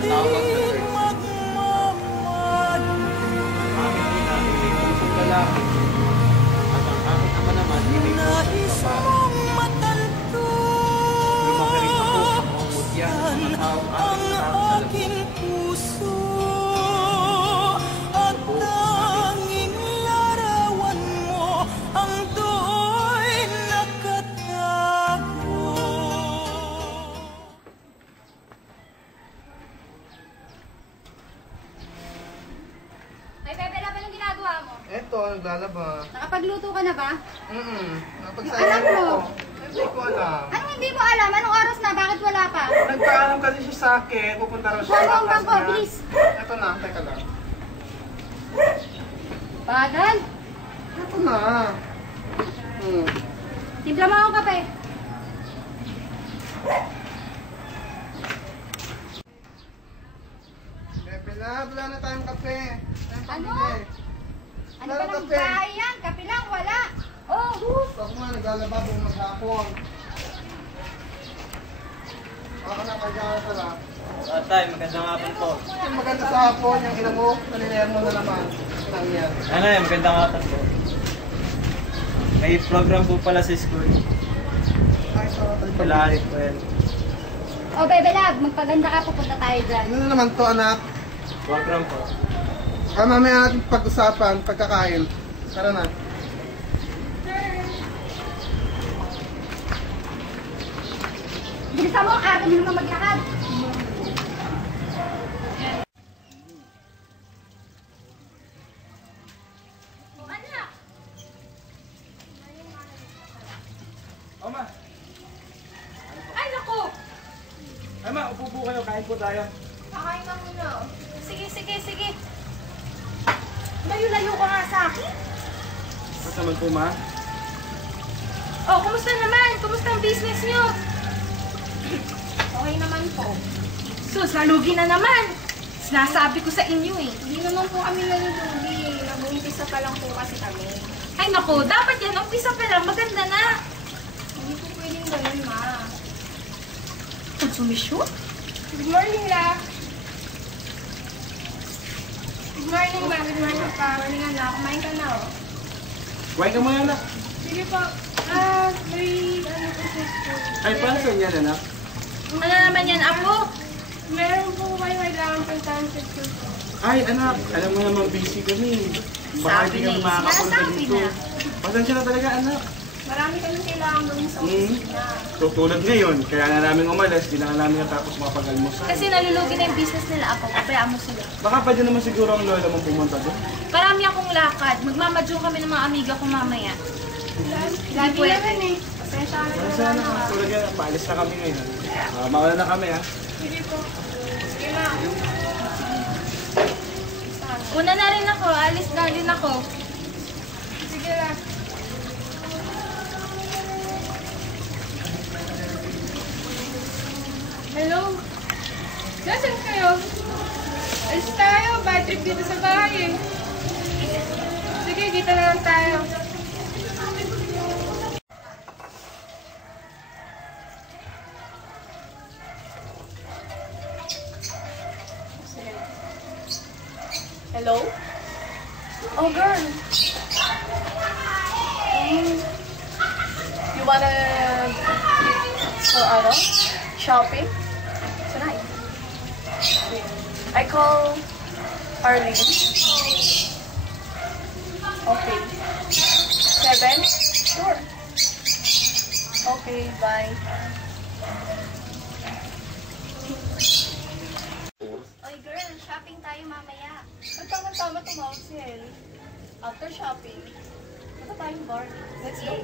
tinatawag na search. Aming ina ay may pusong lalaki. At ang aming ama naman ay may pusong babae. Lumaki rin ako sa mga mutya ng mga taong aming tao sa labas. Eto, naglalaba. Nakapagluto ka na ba? Napagsayahan Alam mo. ko. Hindi ko alam. Anong hindi mo alam? Anong oras na? Bakit wala pa? Nagpaalam kasi siya sa akin. Pupunta raw siya. Bangko, bangko, bilis. Eto na, teka lang. Bagal. Eto na. Timpla mo akong kape. Pepe na, wala na tayong kape. Ano? Ano ba ng bahay yan? Kape lang, wala. Oh! Ako nga, naglalaba buong maghapon. Ako na, kaya ka lang. Tay, magandang hapon po. Yung maganda sa hapon, yung ina mo, naninayar mo na naman. Nang yan. Nanay, magandang hapon po. May program po pala sa school. Ay, so, Kailangan po yan. Oh, Bebe Lab, magpaganda ka, pupunta tayo dyan. ano na naman to, anak? Program po. Mamaya natin pag-usapan, pagkakain. Tara na. Bilisan mo, aga mo naman maglakad. Anak! Oma! Ay, naku! Ay ma, upo po kayo, kain po tayo. Kakain ka muna. Sige, sige, sige. Layo-layo ka nga sa akin. Basta naman po ma? Oh, kumusta naman? Kumusta ang business nyo? Okay naman po. Sus, nalugi na naman. Sinasabi ko sa inyo eh. Hindi naman po kami nalulugi. Nag-uumpisa pa lang po kasi kami. Ay naku, dapat yan. Umpisa pa lang. Maganda na. Hindi po pwedeng ganun, ma. Konsumisyon? Good morning, La. Good morning, ma. Good morning, pa. Morning, anak. Kumain ka na, oh. Kumain ka muna anak. Sige po. May ano po sa school. Ay, paano sa inyo anak? Ano naman yan, Apo? Meron po kayo kailangan puntahan sa school po. Ay anak, alam mo naman busy kami. Baka Sabi hindi na kami eh. makakapunta Sinasabi dito. na. Pasensya na talaga anak. Marami kaming kailangan gawin sa opisina. So tulad ngayon, kaya na namin umalis, di na namin natapos makapag-almusal. Kasi nalulugi na yung business nila, Apo. Kapayaan mo sila. Baka pwede naman siguro ang lola mong pumunta doon. Marami akong lakad. Magmamadyo kami ng mga amiga ko mamaya. Lagi pwede. naman eh. Pasensya ka na Pasensya na, naman. tulad yan, paalis na kami ngayon. Mawala na kami ha. Sige po. Sige na. Una na rin ako. Alis na rin ako. Sige na. Hello? Nasaan kayo? Alis tayo. Bad trip dito sa bahay eh. Sige, dito na lang tayo. Hello? Oh, girl. You wanna shopping tonight? I call Arlene. Okay. 7? Sure. Okay, bye. Oy girl, shopping tayo mamaya. Ang tama-tama tumawag si Ellie. After shopping, punta tayong bar. Let's go.